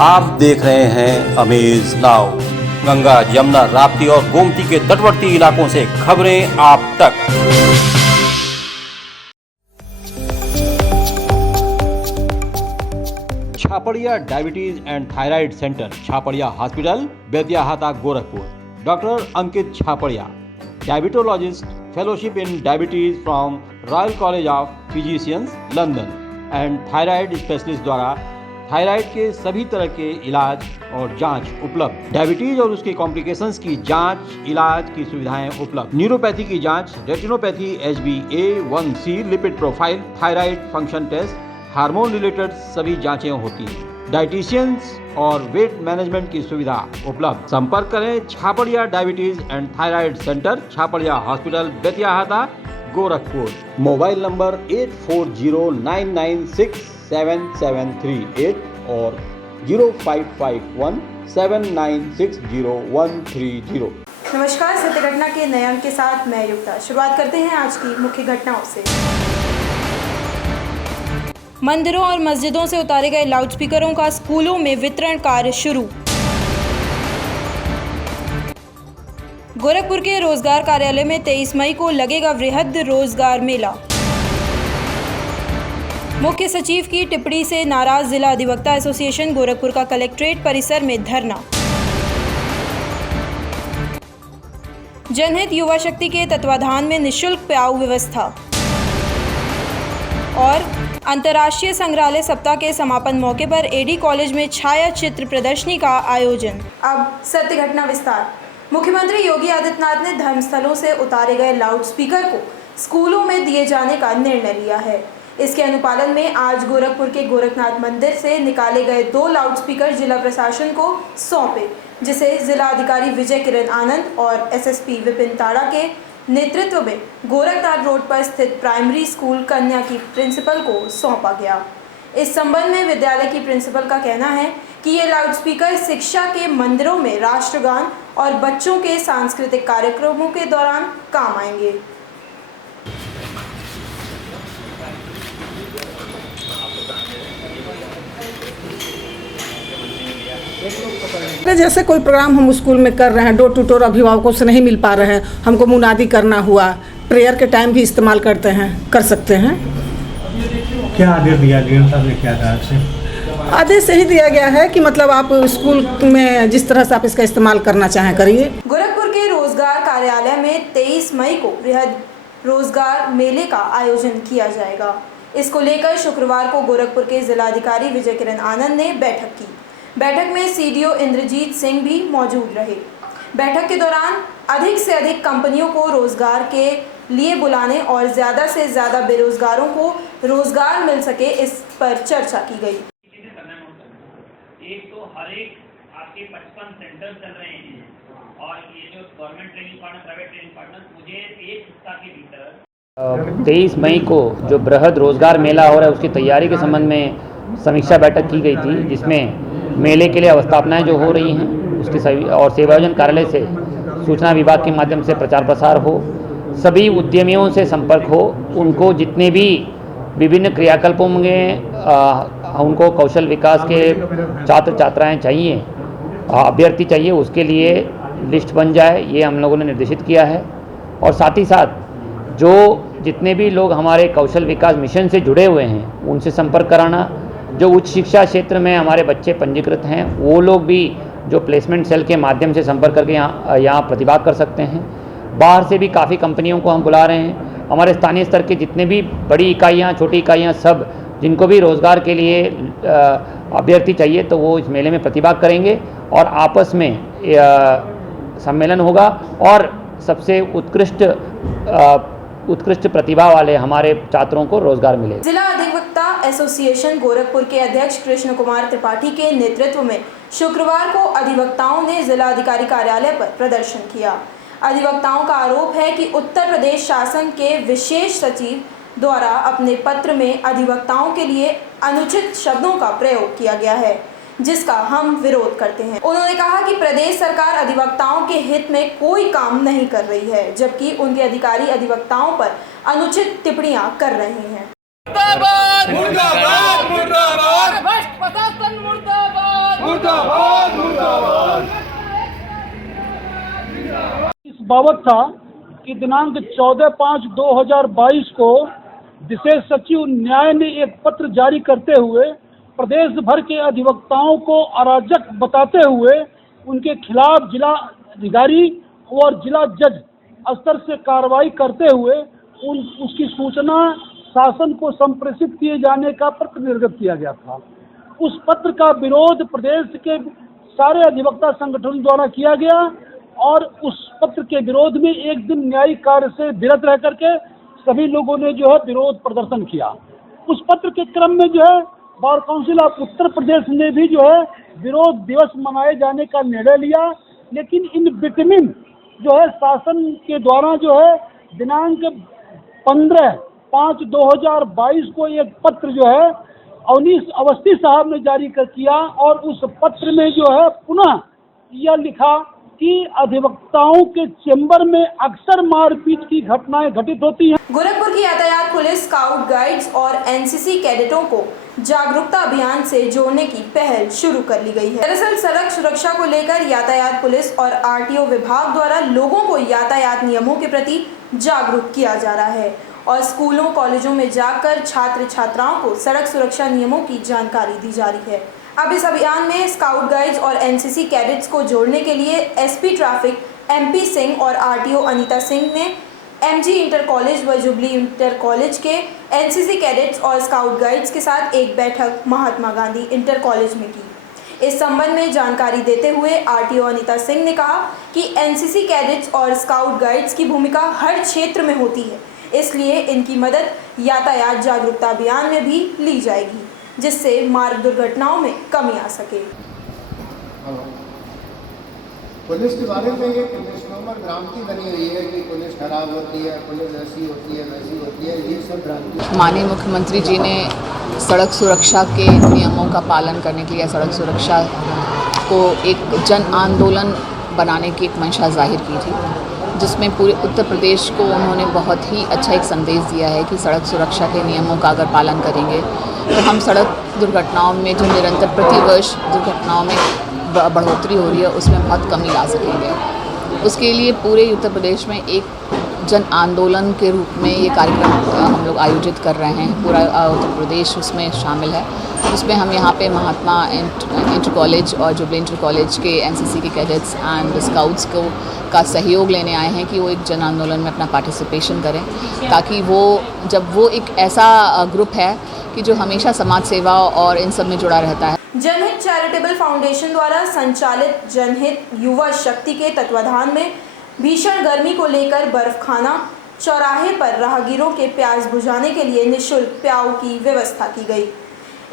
आप देख रहे हैं अमेज नाउ। गंगा, यमुना, राप्ती और गोमती के तटवर्ती इलाकों से खबरें आप तक। Chhapadia diabetes and thyroid centre, Chhapadia hospital, Betiahata, Gorakhpur. Doctor Ankit Chhapadia, diabetologist, fellowship in diabetes from Royal College of Physicians, London and thyroid specialist द्वारा थायराइड के सभी तरह के इलाज और जांच उपलब्ध। डायबिटीज और उसके कॉम्प्लिकेशंस की जांच, इलाज की सुविधाएं उपलब्ध। न्यूरोपैथी की जांच, retinopathy, HbA1c, lipid profile, thyroid function test, hormone related सभी जांचें होती हैं। डाइटिशियंस और वेट मैनेजमेंट की सुविधा उपलब्ध। संपर्क करें Chhapadia diabetes and thyroid centre, Chhapadia hospital, Betiahata, Gorakhpur. Mobile number 8409967738 और 0551796013 नमस्कार, सत्य घटना के नए अंक के साथ मैं युक्ता। शुरुआत करते हैं आज की मुख्य घटनाओं से। मंदिरों और मस्जिदों से उतारे गए लाउडस्पीकरों का स्कूलों में वितरण कार्य शुरू। गोरखपुर के रोजगार कार्यालय में 23 मई को लगेगा वृहद रोजगार मेला। मुख्य सचिव की टिप्पणी से नाराज जिला अधिवक्ता एसोसिएशन गोरखपुर का कलेक्ट्रेट परिसर में धरना। जनहित युवा शक्ति के तत्वाधान में निःशुल्क प्याऊ व्यवस्था। और अंतर्राष्ट्रीय संग्रहालय सप्ताह के समापन मौके पर एडी कॉलेज में छाया चित्र प्रदर्शनी का आयोजन। अब सत्य घटना विस्तार। मुख्यमंत्री योगी आदित्यनाथ ने धर्मस्थलों से उतारे गए लाउडस्पीकर को स्कूलों में दिए जाने का निर्णय लिया है। इसके अनुपालन में आज गोरखपुर के गोरखनाथ मंदिर से निकाले गए 2 लाउडस्पीकर जिला प्रशासन को सौंपे, जिसे जिला अधिकारी विजय किरण आनंद और एसएसपी विपिन ताड़ा के नेतृत्व में गोरखनाथ रोड पर स्थित प्राइमरी स्कूल कन्या की प्रिंसिपल को सौंपा गया। इस संबंध में विद्यालय की प्रिंसिपल का कहना है कि ये लाउडस्पीकर शिक्षा के मंदिरों में राष्ट्रगान और बच्चों के सांस्कृतिक कार्यक्रमों के दौरान काम आएंगे। जैसे कोई प्रोग्राम हम स्कूल में कर रहे हैं, डोर टू डोर अभिभावकों से नहीं मिल पा रहे हैं, हमको मुनादी करना हुआ, प्रेयर के टाइम भी इस्तेमाल करते हैं, कर सकते हैं। क्या आदेश दिया गया था? क्या था आपसे? आदेश यही दिया गया है कि मतलब आप स्कूल में जिस तरह से आप इसका इस्तेमाल करना चाहें करिए। गोरखपुर के रोजगार कार्यालय में 23 मई को बृहद रोजगार मेले का आयोजन किया जाएगा। इसको लेकर शुक्रवार को गोरखपुर के जिलाधिकारी विजय किरण आनंद ने बैठक की। बैठक में सीडीओ इंद्रजीत सिंह भी मौजूद रहे। बैठक के दौरान अधिक से अधिक कंपनियों को रोजगार के लिए बुलाने और ज़्यादा से ज़्यादा बेरोजगारों को रोजगार मिल सके, इस पर चर्चा की गई। एक तो हर एक आपके 55 सेंटर चल रहे हैं और ये जो government training partner, private training partner, मुझे एक सप्ताह के भीतर 23 मई को जो बृहद रोजगार मेला हो रहा है उसकी तैयारी के संबंध में समीक्षा बैठक की गई थी, जिसमें मेले के लिए अवस्थापनाएं जो हो रही हैं उसकी सभी और सेवायोजन कार्यालय से सूचना विभाग के माध्यम से प्रचार प्रसार हो, सभी उद्यमियों से संपर्क हो, उनको जितने भी विभिन्न क्रियाकल्पों में उनको कौशल विकास के छात्र छात्राएँ चाहिए, अभ्यर्थी चाहिए, उसके लिए लिस्ट बन जाए, ये हम लोगों ने निर्देशित किया है। और साथ ही साथ जो जितने भी लोग हमारे कौशल विकास मिशन से जुड़े हुए हैं उनसे संपर्क कराना, जो उच्च शिक्षा क्षेत्र में हमारे बच्चे पंजीकृत हैं वो लोग भी जो प्लेसमेंट सेल के माध्यम से संपर्क करके यहाँ प्रतिभाग कर सकते हैं। बाहर से भी काफ़ी कंपनियों को हम बुला रहे हैं। हमारे स्थानीय स्तर के जितने भी बड़ी इकाइयाँ, छोटी इकाइयाँ, सब जिनको भी रोज़गार के लिए अभ्यर्थी चाहिए तो वो इस मेले में प्रतिभाग करेंगे और आपस में सम्मेलन होगा और सबसे उत्कृष्ट प्रतिभा वाले हमारे छात्रों को रोजगार मिलेगा। जिला अधिवक्ता एसोसिएशन गोरखपुर के अध्यक्ष कृष्ण कुमार त्रिपाठी के नेतृत्व में शुक्रवार को अधिवक्ताओं ने जिला अधिकारी कार्यालय पर प्रदर्शन किया। अधिवक्ताओं का आरोप है कि उत्तर प्रदेश शासन के विशेष सचिव द्वारा अपने पत्र में अधिवक्ताओं के लिए अनुचित शब्दों का प्रयोग किया गया है, जिसका हम विरोध करते हैं। उन्होंने कहा कि प्रदेश सरकार अधिवक्ताओं के हित में कोई काम नहीं कर रही है, जबकि उनके अधिकारी अधिवक्ताओं पर अनुचित टिप्पणियां कर रहे हैं। बाबत था कि दिनांक 14/5/2022 को विशेष सचिव न्याय ने एक पत्र जारी करते हुए प्रदेश भर के अधिवक्ताओं को अराजक बताते हुए उनके खिलाफ जिला अधिकारी और जिला जज स्तर से कार्रवाई करते हुए उसकी सूचना शासन को संप्रेषित किए जाने का पत्र निर्गत किया गया था। उस पत्र का विरोध प्रदेश के सारे अधिवक्ता संगठनों द्वारा किया गया और उस पत्र के विरोध में एक दिन न्यायिक कार्य से विरत रह करके सभी लोगों ने जो है विरोध प्रदर्शन किया। उस पत्र के क्रम में जो है bar council of Uttar Pradesh ने भी जो है विरोध दिवस मनाए जाने का निर्णय लिया, लेकिन इन बिटवीन जो है शासन के द्वारा जो है दिनांक 15/5/2022 को एक पत्र जो है अवनीश अवस्थी साहब ने जारी कर किया और उस पत्र में जो है पुनः यह लिखा कि अधिवक्ताओं के चेंबर में अक्सर मारपीट की घटनाएं घटित होती हैं। गोरखपुर की यातायात पुलिस स्काउट गाइड्स और एनसीसी कैडेटों को जागरूकता अभियान से जोड़ने की पहल शुरू कर ली गई है। दरअसल सड़क सुरक्षा को लेकर यातायात पुलिस और आरटीओ विभाग द्वारा लोगों को यातायात नियमों के प्रति जागरूक किया जा रहा है और स्कूलों कॉलेजों में जाकर छात्र छात्राओं को सड़क सुरक्षा नियमों की जानकारी दी जा रही है। अब इस अभियान में स्काउट गाइड्स और एनसीसी कैडेट्स को जोड़ने के लिए एसपी ट्रैफिक एमपी सिंह और आरटीओ अनीता सिंह ने एमजी इंटर कॉलेज व जुबली इंटर कॉलेज के एनसीसी कैडेट्स और स्काउट गाइड्स के साथ एक बैठक महात्मा गांधी इंटर कॉलेज में की। इस संबंध में जानकारी देते हुए आरटीओ अनीता सिंह ने कहा कि एनसीसी कैडेट्स और स्काउट गाइड्स की भूमिका हर क्षेत्र में होती है, इसलिए इनकी मदद यातायात जागरूकता अभियान में भी ली जाएगी, जिससे मार्ग दुर्घटनाओं में कमी आ सके। पुलिस के बारे में एक मिसनोमर भ्रांति बनी हुई है कि पुलिस खराब होती है, पुलिस ऐसी होती है वैसी होती है, ये सब भ्रांति। माननीय मुख्यमंत्री जी ने सड़क सुरक्षा के नियमों का पालन करने के लिए सड़क सुरक्षा को एक जन आंदोलन बनाने की एक मंशा जाहिर की थी, जिसमें पूरे उत्तर प्रदेश को उन्होंने बहुत ही अच्छा एक संदेश दिया है कि सड़क सुरक्षा के नियमों का अगर पालन करेंगे तो हम सड़क दुर्घटनाओं में जो निरंतर प्रतिवर्ष दुर्घटनाओं में बढ़ोतरी हो रही है उसमें बहुत कमी ला सकेंगे। उसके लिए पूरे उत्तर प्रदेश में एक जन आंदोलन के रूप में ये कार्यक्रम हम लोग आयोजित कर रहे हैं। पूरा उत्तर प्रदेश उसमें शामिल है। उसमें हम यहाँ पे महात्मा इंटर कॉलेज और जुबली इंटर कॉलेज के एनसीसी के कैडेट्स एंड स्काउट्स को का सहयोग लेने आए हैं कि वो एक जन आंदोलन में अपना पार्टिसिपेशन करें, ताकि वो जब वो एक ऐसा ग्रुप है कि जो हमेशा समाज सेवा और इन सब में जुड़ा रहता है। जनहित चैरिटेबल फाउंडेशन द्वारा संचालित जनहित युवा शक्ति के तत्वाधान में भीषण गर्मी को लेकर बर्फखाना चौराहे पर राहगीरों के प्यास बुझाने के लिए निःशुल्क प्याऊ की व्यवस्था की गई।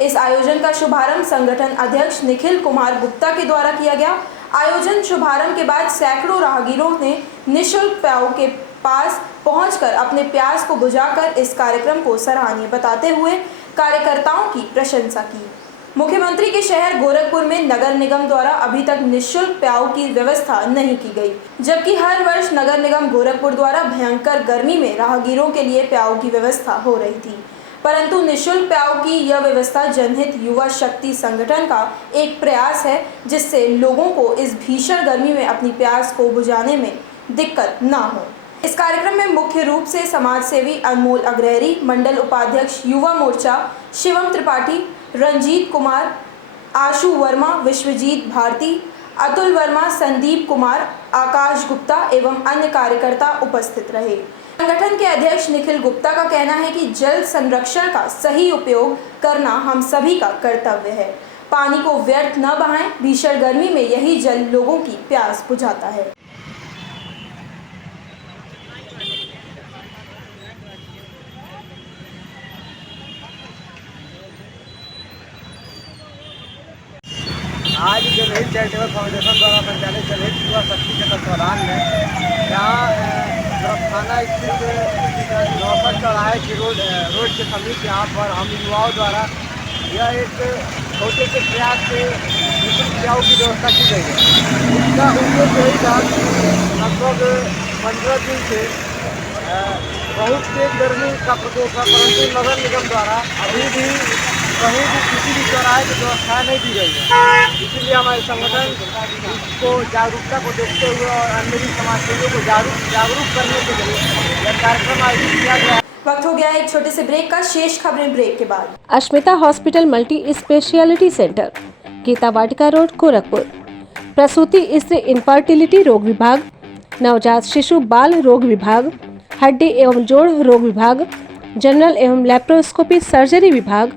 इस आयोजन का शुभारंभ संगठन अध्यक्ष निखिल कुमार गुप्ता के द्वारा किया गया। आयोजन शुभारंभ के बाद सैकड़ों राहगीरों ने निःशुल्क प्याऊ के पास पहुंचकर अपने प्यास को बुझाकर इस कार्यक्रम को सराहनीय बताते हुए कार्यकर्ताओं की प्रशंसा की। मुख्यमंत्री के शहर गोरखपुर में नगर निगम द्वारा अभी तक निःशुल्क प्याऊ की व्यवस्था नहीं की गई, जबकि हर वर्ष नगर निगम गोरखपुर द्वारा भयंकर गर्मी में राहगीरों के लिए प्याऊ की व्यवस्था हो रही थी, परंतु निःशुल्क प्याऊ की यह व्यवस्था जनहित युवा शक्ति संगठन का एक प्रयास है, जिससे लोगों को इस भीषण गर्मी में अपनी प्यास को बुझाने में दिक्कत न हो। इस कार्यक्रम में मुख्य रूप से समाज सेवी अनमोल अग्रहरी, मंडल उपाध्यक्ष युवा मोर्चा शिवम त्रिपाठी, रंजीत कुमार, आशु वर्मा, विश्वजीत भारती, अतुल वर्मा, संदीप कुमार, आकाश गुप्ता एवं अन्य कार्यकर्ता उपस्थित रहे। संगठन के अध्यक्ष निखिल गुप्ता का कहना है कि जल संरक्षण का सही उपयोग करना हम सभी का कर्तव्य है। पानी को व्यर्थ न बहाएं, भीषण गर्मी में यही जल लोगों की प्यास बुझाता है। आज जनहित चैरिटेबल फाउंडेशन द्वारा संचालित जनहित युवा शक्ति के तत्वाधान में यहाँ बर्फखाना स्थित नौसर चौराहे की रोड के समीप यहाँ पर हम युवाओं द्वारा यह एक छोटे से प्रयास से निःशुल्क प्याऊ की व्यवस्था की गई है। इसका उद्देश्य यही था लगभग 15 दिन से बहुत तेज गर्मी का प्रकोप है, परंतु नगर निगम द्वारा अभी भी कहीं भी किसी भी चौराहे की व्यवस्था नहीं दी गई है। इसीलिए हमारे संगठन को जागरूकता को देखते हुए और अन्य भी समाजसेवियों को जागरूक करने के लिए यह कार्यक्रम आयोजित किया गया है। वक्त हो गया एक छोटे से ब्रेक का। शेष खबरें ब्रेक के बाद। Ashmita hospital multi speciality centre, Geeta Vatika road, Gorakhpur. प्रसूति स्त्री इनफर्टिलिटी रोग विभाग, नवजात शिशु बाल रोग विभाग, हड्डी एवं जोड़ रोग विभाग, जनरल एवं लैप्रोस्कोपी सर्जरी विभाग,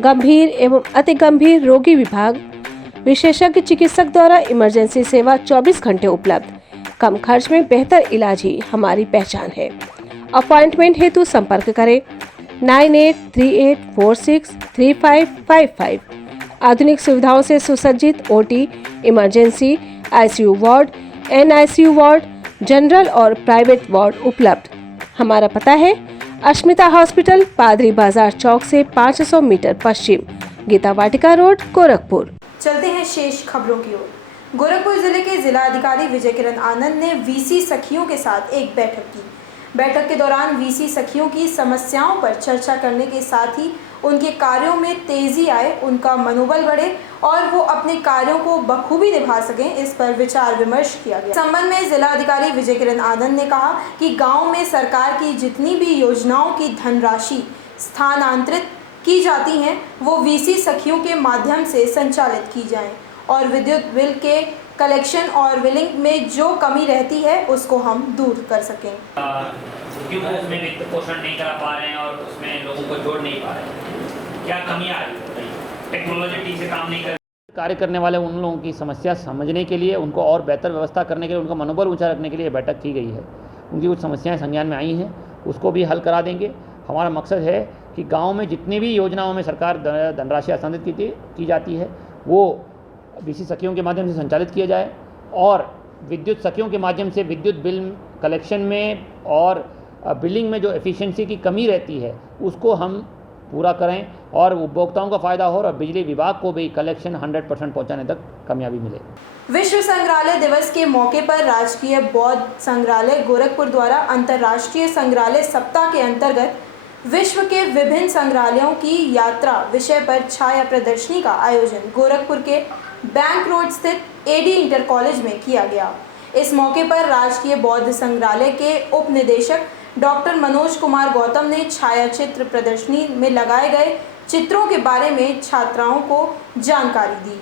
गंभीर एवं अति गंभीर रोगी विभाग, विशेषज्ञ चिकित्सक द्वारा इमरजेंसी सेवा 24 घंटे उपलब्ध। कम खर्च में बेहतर इलाज ही हमारी पहचान है। अपॉइंटमेंट हेतु संपर्क करें 9838463555। आधुनिक सुविधाओं से सुसज्जित OT, emergency, ICU ward, NICU ward, general और प्राइवेट वार्ड उपलब्ध। हमारा पता है अश्मिता हॉस्पिटल, पादरी बाजार चौक से 500 मीटर पश्चिम, गीता वाटिका रोड, गोरखपुर। चलते हैं शेष खबरों की ओर। गोरखपुर जिले के जिला अधिकारी विजय किरण आनंद ने वीसी सखियों के साथ एक बैठक की। बैठक के दौरान वीसी सखियों की समस्याओं पर चर्चा करने के साथ ही उनके कार्यों में तेजी आए, उनका मनोबल बढ़े और वो अपने कार्यों को बखूबी निभा सकें, इस पर विचार विमर्श किया गया। संबंध में जिला अधिकारी विजय किरण आनंद ने कहा कि गांव में सरकार की जितनी भी योजनाओं की धनराशि स्थानांतरित की जाती हैं, वो वीसी सखियों के माध्यम से संचालित की जाएं और विद्युत बिल के कलेक्शन और बिलिंग में जो कमी रहती है उसको हम दूर कर सकें। क्यों उसमें वित्त पोषण नहीं करा पा रहे हैं और उसमें लोगों को जोड़ नहीं पा रहे हैं? क्या कमी आ रही है? टेक्नोलॉजी ठीक से काम नहीं कर कार्य करने वाले उन लोगों की समस्या समझने के लिए, उनको और बेहतर व्यवस्था करने के लिए, उनका मनोबल ऊंचा रखने के लिए बैठक की गई है। उनकी कुछ समस्याएं संज्ञान में आई हैं, उसको भी हल करा देंगे। हमारा मकसद है कि गांव में जितनी भी योजनाओं में सरकार धनराशि हस्तांतरित की जाती है वो वीसी सखियों के माध्यम से संचालित किया जाए और विद्युत सखियों के माध्यम से विद्युत बिल कलेक्शन में और बिलिंग में जो एफिशिएंसी की कमी रहती है उसको हम पूरा करें और उपभोक्ताओं का फ़ायदा हो और बिजली विभाग को भी कलेक्शन 100% पहुंचाने तक कामयाबी मिले। विश्व संग्रहालय दिवस के मौके पर राजकीय बौद्ध संग्रहालय गोरखपुर द्वारा अंतर्राष्ट्रीय संग्रहालय सप्ताह के अंतर्गत विश्व के विभिन्न संग्रहालयों की यात्रा विषय पर छाया प्रदर्शनी का आयोजन गोरखपुर के बैंक रोड स्थित एडी इंटर कॉलेज में किया गया। इस मौके पर राजकीय बौद्ध संग्रहालय के उप निदेशक डॉक्टर मनोज कुमार गौतम ने छाया चित्र प्रदर्शनी में लगाए गए चित्रों के बारे में छात्राओं को जानकारी दी।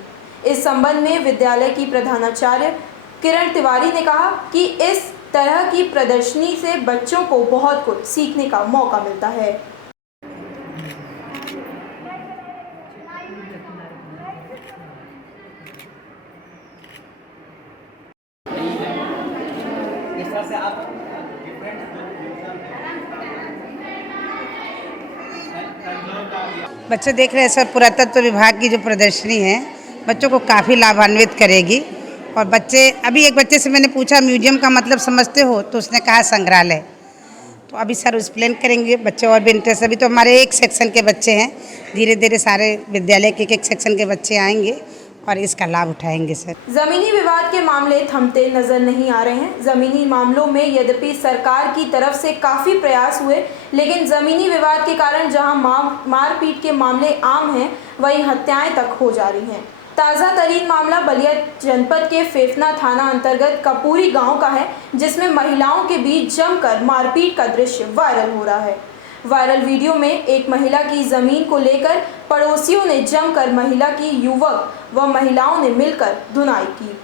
इस संबंध में विद्यालय की प्रधानाचार्य किरण तिवारी ने कहा कि इस तरह की प्रदर्शनी से बच्चों को बहुत कुछ सीखने का मौका मिलता है। बच्चे देख रहे हैं सर, पुरातत्व विभाग की जो प्रदर्शनी है बच्चों को काफ़ी लाभान्वित करेगी। और बच्चे, अभी एक बच्चे से मैंने पूछा म्यूजियम का मतलब समझते हो, तो उसने कहा संग्रहालय। तो अभी सर एक्सप्लेन करेंगे, बच्चे और भी इंटरेस्ट। अभी तो हमारे एक सेक्शन के बच्चे हैं, धीरे धीरे सारे विद्यालय के एक सेक्शन के बच्चे आएंगे और इसका लाभ उठाएंगे सर। जमीनी विवाद के मामले थमते नजर नहीं आ रहे हैं। जमीनी मामलों में यद्यपि सरकार की तरफ से काफ़ी प्रयास हुए, लेकिन जमीनी विवाद के कारण जहां मारपीट के मामले आम हैं, वहीं हत्याएं तक हो जा रही हैं। ताज़ा तरीन मामला बलिया जनपद के फेफना थाना अंतर्गत कपूरी गांव का है, जिसमें महिलाओं के बीच जमकर मारपीट का दृश्य वायरल हो रहा है। वायरल वीडियो में एक महिला की जमीन को लेकर पड़ोसियों ने जमकर महिला की युवक व महिलाओं ने मिलकर धुनाई की।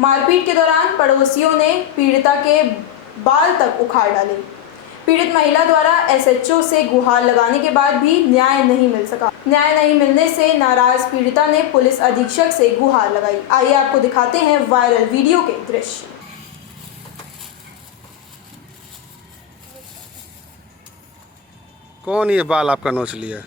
मारपीट के दौरान पड़ोसियों ने पीड़िता के बाल तक उखाड़ डाले। पीड़ित महिला द्वारा एसएचओ से गुहार लगाने के बाद भी न्याय नहीं मिल सका। न्याय नहीं मिलने से नाराज पीड़िता ने पुलिस अधीक्षक से गुहार लगाई। आइए आपको दिखाते हैं वायरल वीडियो के दृश्य। कौन ये बाल आपका नोच लिया?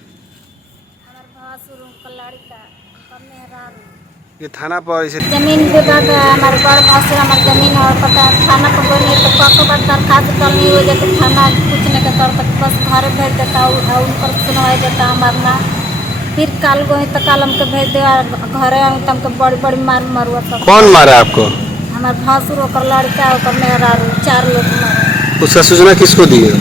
ये थाना पर इसे जमीन विवाद हमारे बड़ भाषा हमारे जमीन और पता थाना पर बोलने तो कतो बार दरखास्त कल नहीं हो जाते, थाना कुछ नहीं करता और बस घर भेज देता और उन पर सुनवाई देता हमारा। फिर काल गए तो काल हमको भेज दे घर हमको बड़ी बड़ी मार मरुआ सब। कौन मारा आपको? हमारे भासुर और लड़का और मेरा 4 लोग मारे। उसका सूचना किसको दी है?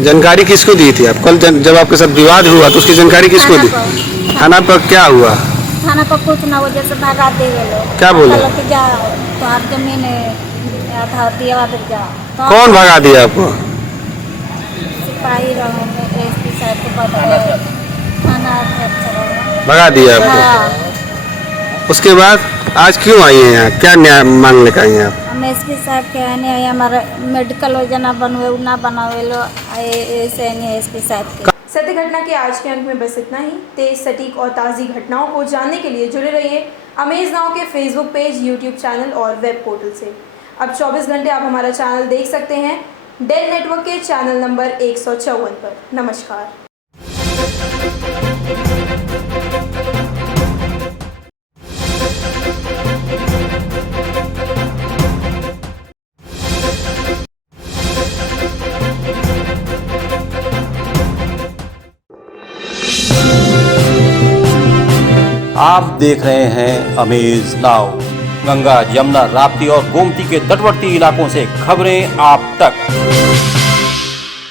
जानकारी किसको दी थी आप कल जब आपके साथ विवाद हुआ तो उसकी जानकारी किसको दी? थाना पर क्या हुआ? थाना पर कुछ ना वजह से भगा दे गए। क्या बोले? जा तोहार जमीन आधा दिया जा। कौन भगा दिया आपको? सिपाही रहे एसपी साहब को पता थाना भगा दिया आपको? उसके बाद आज क्यों आई हैं यहाँ? क्या न्याय मांग लेकर आई हैं आप? हम एसपी साहब के आने हमारा मेडिकल योजना बनवे ना बनावे लो ऐसे नहीं एसपी साहब के। सत्य घटना के आज के अंक में बस इतना ही। तेज, सटीक और ताज़ी घटनाओं को जानने के लिए जुड़े रहिए अमेज नाउ के फेसबुक पेज, यूट्यूब चैनल और वेब पोर्टल से। अब 24 घंटे आप हमारा चैनल देख सकते हैं डेल नेटवर्क के चैनल नंबर 154 पर। नमस्कार। आप देख रहे हैं अमेज नाउ। गंगा, यमुना, राप्ती और गोमती के तटवर्ती इलाकों से खबरें आप तक।